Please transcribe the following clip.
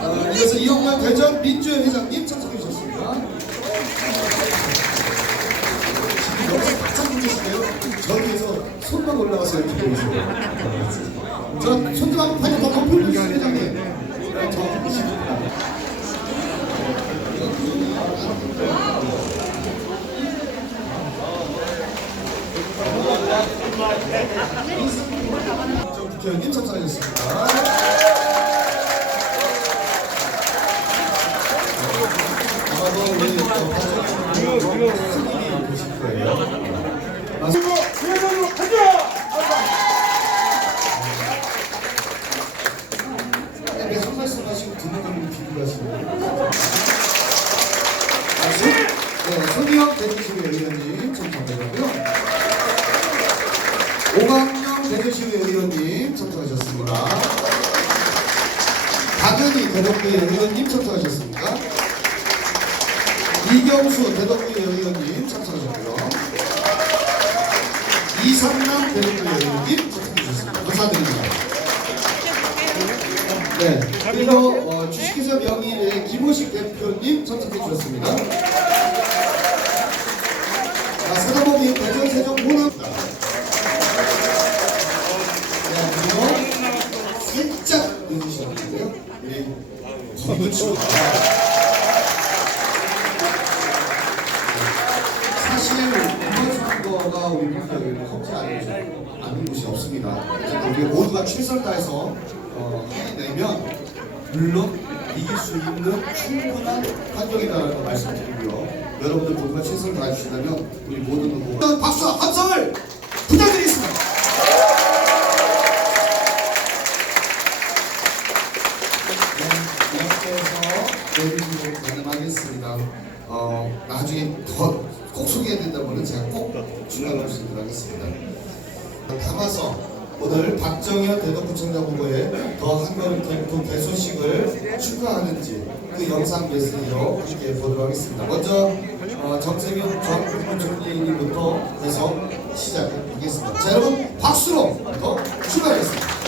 아, 이어서 이영만 대전 민주회 회장님 참석해 주셨습니다. 지금 여기서 바짝 붙으시네요. 저기에서 손만 올라가서 이렇게 보이세요. 저 손좀 한번 팔더 높여주시죠 회장님. 네, 저 보시겠 국회의원님 참석하셨습니다. 아마도 우리 어, 스님이 보실 거예요. 아, 그래도 가자! 근데 한 말씀 하시고 듣는 분이 비교하시네요. 아, 손, 네, 손희영 대전시의 의원님 참석하셨고요. 오광영 대전시의 의원님 참석하셨습니다. 박은희 대덕구의 의원님 참석하셨습니다. 이경수 대덕구의 의원님 참석하셨고요. 이상남 대덕구의 의원님 참석하셨습니다. 감사드립니다. 네, 그리고 어, 주식회사 명의의 김호식 대표님 참석해 주셨습니다. 아, 사다보기 대전 세종 호남입니다. 네, 그리고 살짝 늦으셨는데요. 우리 권우주. 사실 이번 선거가 우리 민주당에는 컵지 않은 곳이 없습니다. 우리 모두가 최선을 다해서 어, 해내면 물론 이길 수 있는 충분한 환경이다라는 거 말씀드리고요. 여러분들 모두가 최선을 다해주신다면 우리 모두는 뭐 박수와 함성을 부탁드리겠습니다. 네, 이렇게 해서 내리시고 가능하겠습니다. 어, 나중에 더 꼭 소개해야 된다면 제가 꼭 중간으로 쓰도록 하겠습니다. 담아서 오늘 박정현 대덕구청장 후보의 더 한걸음 캠프 개소식을 축하하는지 그 영상 메시지로 함께 보도록 하겠습니다. 먼저 어, 정세균 전 국무총리님부터 해서 시작해 보겠습니다. 자 여러분 박수로 더 출발하겠습니다.